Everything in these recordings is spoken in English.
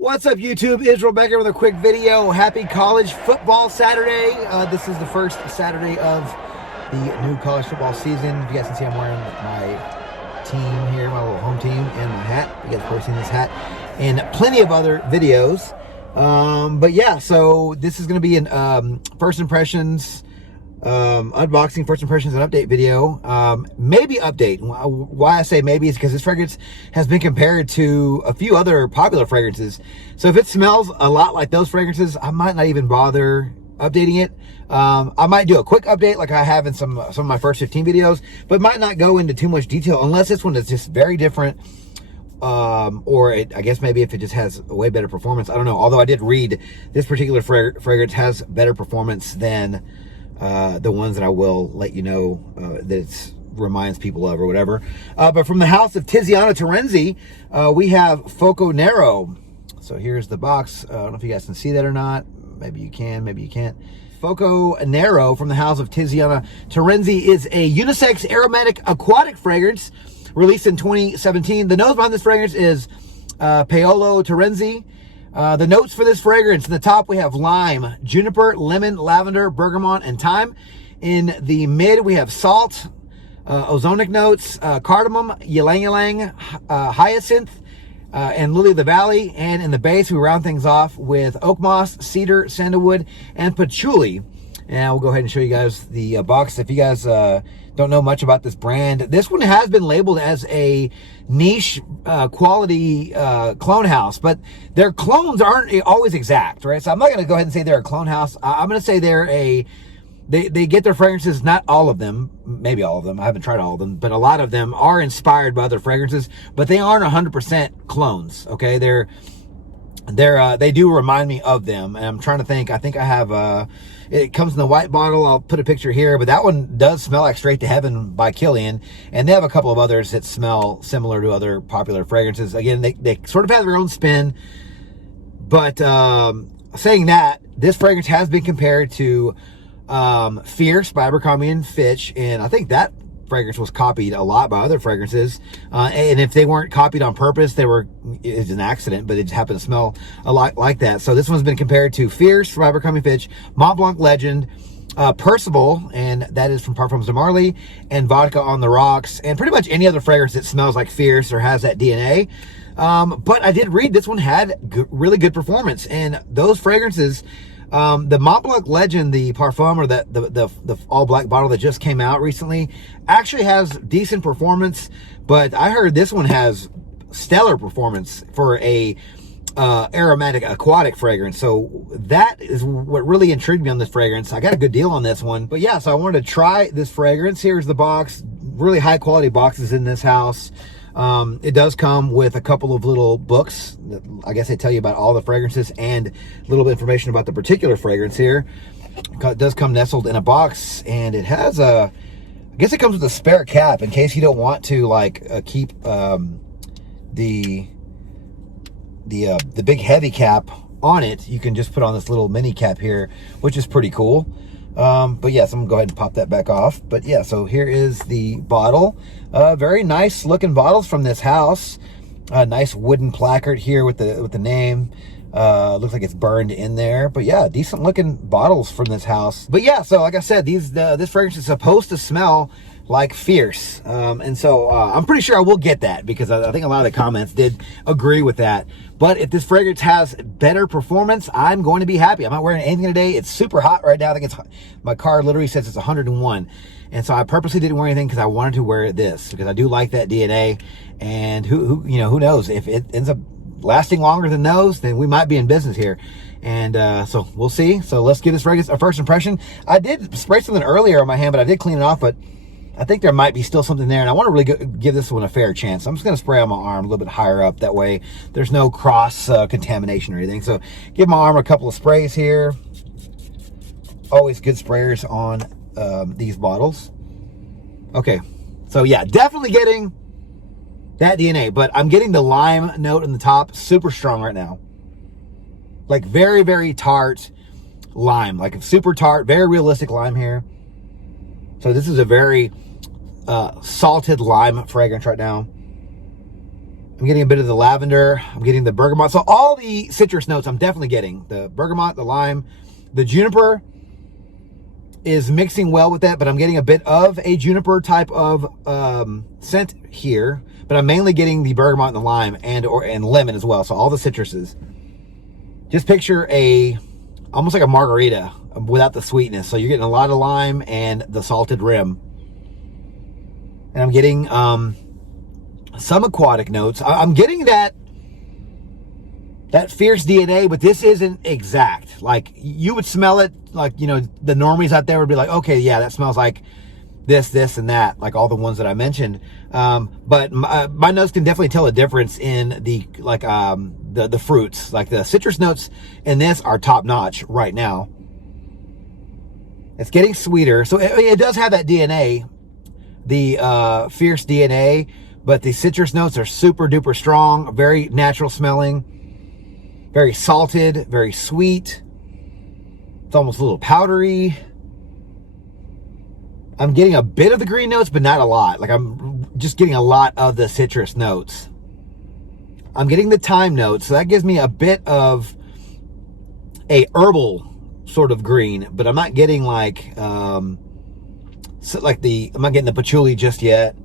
What's up, YouTube? Israel back here with a quick video. Happy college football Saturday. This is the first Saturday of the new college football season. If you guys can see, I'm wearing my team here, my little home team, and my hat. You guys have probably seen this hat and plenty of other videos. But yeah, so this is going to be an first impressions unboxing, first impressions and update video. Maybe update. Why I say maybe is because this fragrance has been compared to a few other popular fragrances. So if it smells a lot like those fragrances, I might not even bother updating it. I might do a quick update like I have in some of my first 15 videos, but might not go into too much detail unless this one is just very different. I guess maybe if it just has a way better performance. I don't know. Although I did read this particular fragrance has better performance than the ones that I will let you know that it reminds people of or whatever. But from the house of Tiziana Terenzi, we have Foconero. So here's the box. I don't know if you guys can see that or not. Maybe you can, maybe you can't. Foconero from the house of Tiziana Terenzi is a unisex aromatic aquatic fragrance released in 2017. The nose behind this fragrance is Paolo Terenzi. The notes for this fragrance: in the top we have lime, juniper, lemon, lavender, bergamot, and thyme. In the mid we have salt, ozonic notes, cardamom, ylang ylang, hyacinth, and lily of the valley. And in the base we round things off with oak moss, cedar, sandalwood, and patchouli. And we'll go ahead and show you guys the box. If you guys don't know much about this brand, this one has been labeled as a niche quality clone house, but their clones aren't always exact, right? So I'm not going to go ahead and say they're a clone house. I'm going to say they get their fragrances, not all of them, maybe all of them, I haven't tried all of them, but a lot of them are inspired by other fragrances, but they aren't 100% clones, okay? They do remind me of them, and I'm trying to think. I think I have it comes in the white bottle. I'll put a picture here, but that one does smell like Straight to Heaven by Killian, and they have a couple of others that smell similar to other popular fragrances. Again, they sort of have their own spin, but saying that, this fragrance has been compared to Fierce by Abercrombie & Fitch, and I think that fragrance was copied a lot by other fragrances, and if they weren't copied on purpose, it's an accident, but it just happened to smell a lot like that. So this one's been compared to Fierce from Abercrombie & Fitch, Mont Blanc Legend, Percival, and that is from Parfums de Marly, and Vodka on the Rocks, and pretty much any other fragrance that smells like Fierce or has that DNA. But I did read this one had really good performance, and those fragrances, the Mont Blanc Legend, the Parfum, or the all black bottle that just came out recently, actually has decent performance, but I heard this one has stellar performance for a aromatic aquatic fragrance. So that is what really intrigued me on this fragrance. I got a good deal on this one, but yeah, so I wanted to try this fragrance. Here's the box. Really high quality boxes in this house. It does come with a couple of little books that I guess they tell you about all the fragrances and a little bit of information about the particular fragrance here. It does come nestled in a box, and it has I guess it comes with a spare cap in case you don't want to keep the big heavy cap on it. You can just put on this little mini cap here, which is pretty cool. But yes, I'm gonna go ahead and pop that back off. But yeah, so here is the bottle. Very nice looking bottles from this house. A nice wooden placard here with the name. Looks like it's burned in there, but yeah, decent looking bottles from this house. But yeah, so like I said, this fragrance is supposed to smell like Fierce, and so I'm pretty sure I will get that, because I think a lot of the comments did agree with that. But if this fragrance has better performance, I'm going to be happy. I'm not wearing anything today. It's super hot right now. I think my car literally says it's 101, and so I purposely didn't wear anything because I wanted to wear this, because I do like that DNA. And who knows, if it ends up lasting longer than those, then we might be in business here. And so we'll see. So let's give this fragrance a first impression. I did spray something earlier on my hand, but I did clean it off, but I think there might be still something there, and I want to really give this one a fair chance. I'm just going to spray on my arm a little bit higher up. That way there's no cross contamination or anything. So give my arm a couple of sprays here. Always good sprayers on these bottles. Okay, so yeah, definitely getting that DNA, but I'm getting the lime note in the top, super strong right now. Like very, very tart lime, like super tart, very realistic lime here. So this is a very salted lime fragrance right now. I'm getting a bit of the lavender. I'm getting the bergamot. So all the citrus notes I'm definitely getting. The bergamot, the lime, the juniper is mixing well with that, but I'm getting a bit of a juniper type of scent here. But I'm mainly getting the bergamot and the lime and lemon as well. So all the citruses. Just picture almost like a margarita without the sweetness. So you're getting a lot of lime and the salted rim. And I'm getting some aquatic notes. I'm getting that fierce DNA, but this isn't exact. Like, you would smell it, like, you know, the normies out there would be like, okay, yeah, that smells like this, and that, like all the ones that I mentioned. But my nose can definitely tell a difference in the, like, the fruits. Like, the citrus notes in this are top notch right now. It's getting sweeter. So it does have that DNA, the fierce DNA, but the citrus notes are super duper strong, very natural smelling, very salted, very sweet. It's almost a little powdery. I'm getting a bit of the green notes, but not a lot. Like, I'm just getting a lot of the citrus notes. I'm getting the thyme notes, so that gives me a bit of a herbal sort of green, but I'm not getting like I'm not getting the patchouli just yet.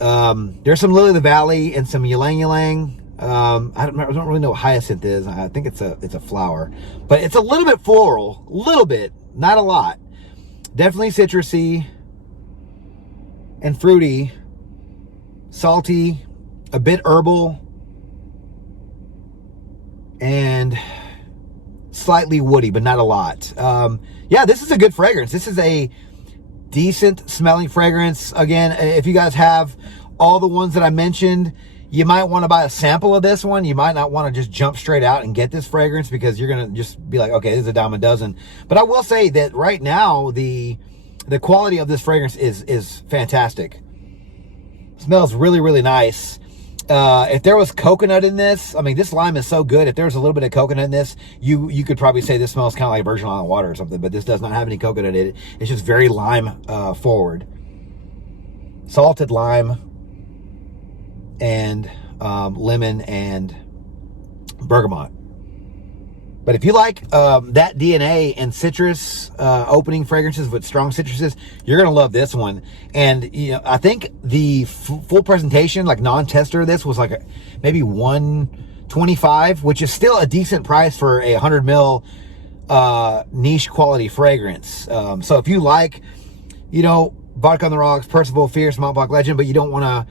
There's some lily of the valley and some ylang ylang. I don't really know what hyacinth is. I think it's a flower, but it's a little bit floral, little bit, not a lot. Definitely citrusy and fruity, salty, a bit herbal, and slightly woody, but not a lot. Yeah, this is a good fragrance. This is a decent smelling fragrance. Again, if you guys have all the ones that I mentioned, you might want to buy a sample of this one. You might not want to just jump straight out and get this fragrance, because you're going to just be like, okay, this is a dime a dozen. But I will say that right now, the quality of this fragrance is fantastic. Smells really, really nice. If there was coconut in this, I mean, this lime is so good. If there was a little bit of coconut in this, you could probably say this smells kind of like Virgin Island water or something, but this does not have any coconut in it. It's just very lime forward. Salted lime and lemon and bergamot. But if you like that DNA and citrus opening fragrances with strong citruses, you're going to love this one. And, you know, I think the full presentation, like non-tester of this, was like maybe $125, which is still a decent price for a 100 ml niche quality fragrance. So if you like, you know, Vodka on the Rocks, Percival, Fierce, Mont Blanc Legend, but you don't want to,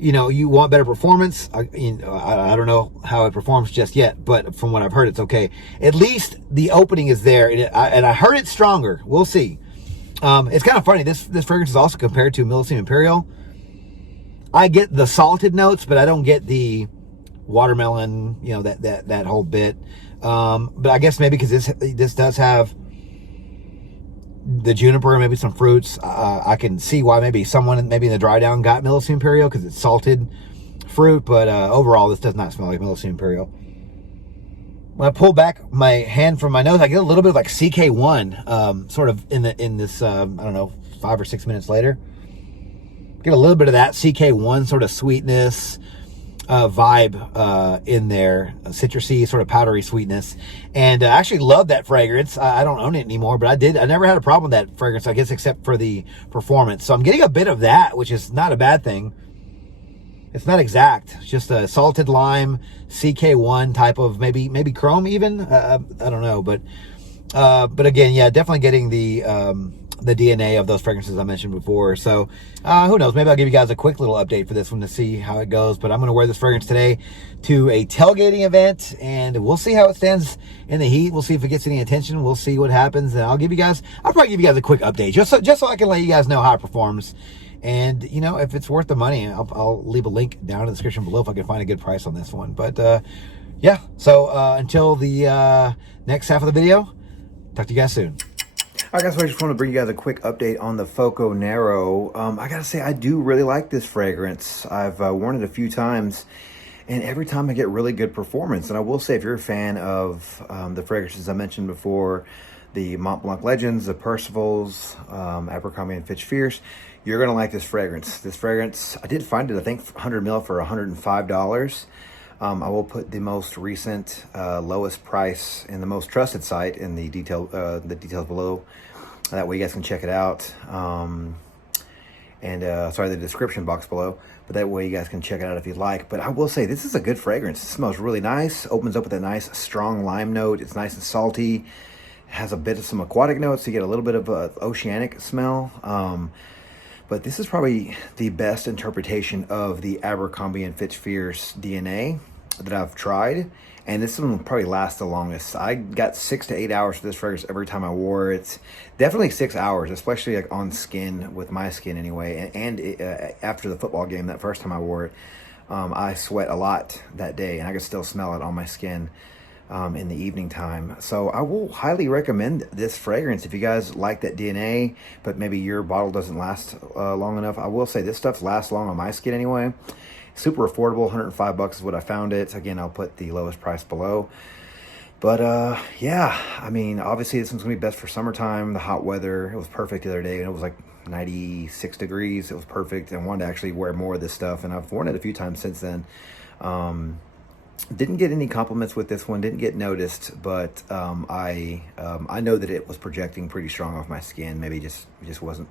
you know, you want better performance. I don't know how it performs just yet, but from what I've heard, it's okay. At least the opening is there, and I heard it's stronger. We'll see. It's kind of funny. This fragrance is also compared to Millesime Imperial. I get the salted notes, but I don't get the watermelon, you know, that whole bit. But I guess maybe because this does have the juniper, maybe some fruits. I can see why maybe someone maybe in the dry down got Millesime Imperial, because it's salted fruit, but overall this does not smell like Millesime Imperial. When I pull back my hand from my nose, I get a little bit of like CK1 sort of in this I don't know, 5 or 6 minutes later. Get a little bit of that CK1 sort of sweetness vibe in there, a citrusy, sort of powdery sweetness. And I actually love that fragrance. I don't own it anymore, but I never had a problem with that fragrance, I guess, except for the performance. So I'm getting a bit of that, which is not a bad thing. It's not exact. It's just a salted lime, CK1 type of, maybe chrome even. I don't know, but again, yeah, definitely getting the DNA of those fragrances I mentioned before. So who knows, maybe I'll give you guys a quick little update for this one to see how it goes. But I'm going to wear this fragrance today to a tailgating event, and we'll see how it stands in the heat. We'll see if it gets any attention. We'll see what happens, and I'll probably give you guys a quick update just so I can let you guys know how it performs. And, you know, if it's worth the money, I'll leave a link down in the description below if I can find a good price on this one. But yeah, so until the next half of the video, talk to you guys soon. All right, guys, so I just want to bring you guys a quick update on the Foconero. I got to say, I do really like this fragrance. I've worn it a few times, and every time I get really good performance. And I will say, if you're a fan of the fragrances I mentioned before, the Mont Blanc Legends, the Percivals, Abercrombie & Fitch Fierce, You're gonna like this fragrance. This fragrance, I did find it, I think 100 ml for $105. I will put the most recent lowest price and the most trusted site in the details below. That way you guys can check it out. Sorry, the description box below. But that way you guys can check it out if you'd like. But I will say, this is a good fragrance. It smells really nice. Opens up with a nice, strong lime note. It's nice and salty. It has a bit of some aquatic notes, so you get a little bit of a oceanic smell. But this is probably the best interpretation of the Abercrombie & Fitch Fierce DNA that I've tried. And this one will probably last the longest. I got 6 to 8 hours for this fragrance every time I wore it. Definitely 6 hours, especially like on skin, with my skin anyway. And after the football game, that first time I wore it, I sweat a lot that day, and I could still smell it on my skin in the evening time. So I will highly recommend this fragrance if you guys like that DNA, but maybe your bottle doesn't last long enough. I will say this stuff lasts long on my skin anyway. Super affordable, $105 is what I found it. Again, I'll put the lowest price below. But yeah, I mean, obviously this one's gonna be best for summertime, the hot weather. It was perfect the other day, and it was like 96 degrees. It was perfect, and I wanted to actually wear more of this stuff, and I've worn it a few times since then. Didn't get any compliments with this one, didn't get noticed, but I know that it was projecting pretty strong off my skin. Maybe just wasn't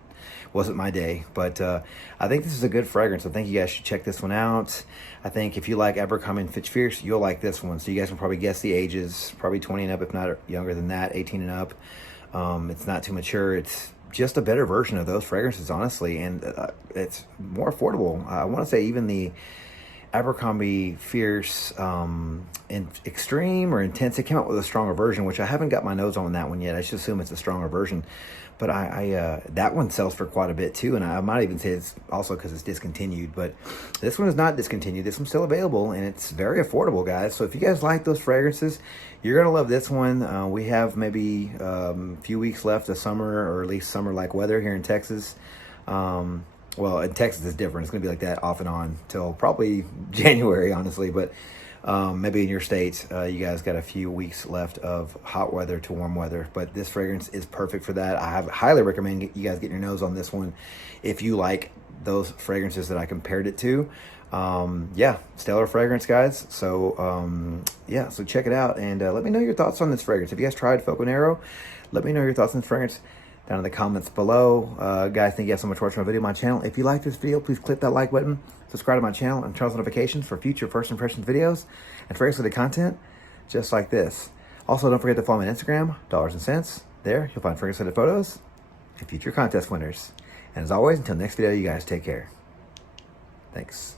my day. But I think this is a good fragrance. I think you guys should check this one out. I think if you like Abercrombie & Fitch Fierce, you'll like this one. So you guys can probably guess the ages, probably 20 and up, if not younger than that, 18 and up. It's not too mature. It's just a better version of those fragrances, honestly, and it's more affordable. I want to say even the Abercrombie Fierce in Extreme or Intense, it came out with a stronger version, which I haven't got my nose on that one yet. I should assume it's a stronger version, but that one sells for quite a bit too, and I might even say it's also because it's discontinued. But this one is not discontinued. This one's still available, and it's very affordable, guys. So if you guys like those fragrances, you're gonna love this one. We have maybe a few weeks left of summer, or at least summer-like weather here in Texas. Well, in Texas it's different. It's going to be like that off and on till probably January, honestly. But maybe in your state, you guys got a few weeks left of hot weather to warm weather. But this fragrance is perfect for that. I highly recommend you guys getting your nose on this one if you like those fragrances that I compared it to. Yeah, stellar fragrance, guys. So yeah, so check it out, and let me know your thoughts on this fragrance. If you guys tried Foconero, let me know your thoughts on this fragrance down in the comments below. Guys, thank you guys so much for watching my video on my channel. If you like this video, please click that like button, subscribe to my channel, and turn on notifications for future first impressions videos and fragrance-related content just like this. Also, don't forget to follow me on Instagram, Dollars and Cents. There, you'll find fragrance-related photos and future contest winners. And as always, until next video, you guys take care. Thanks.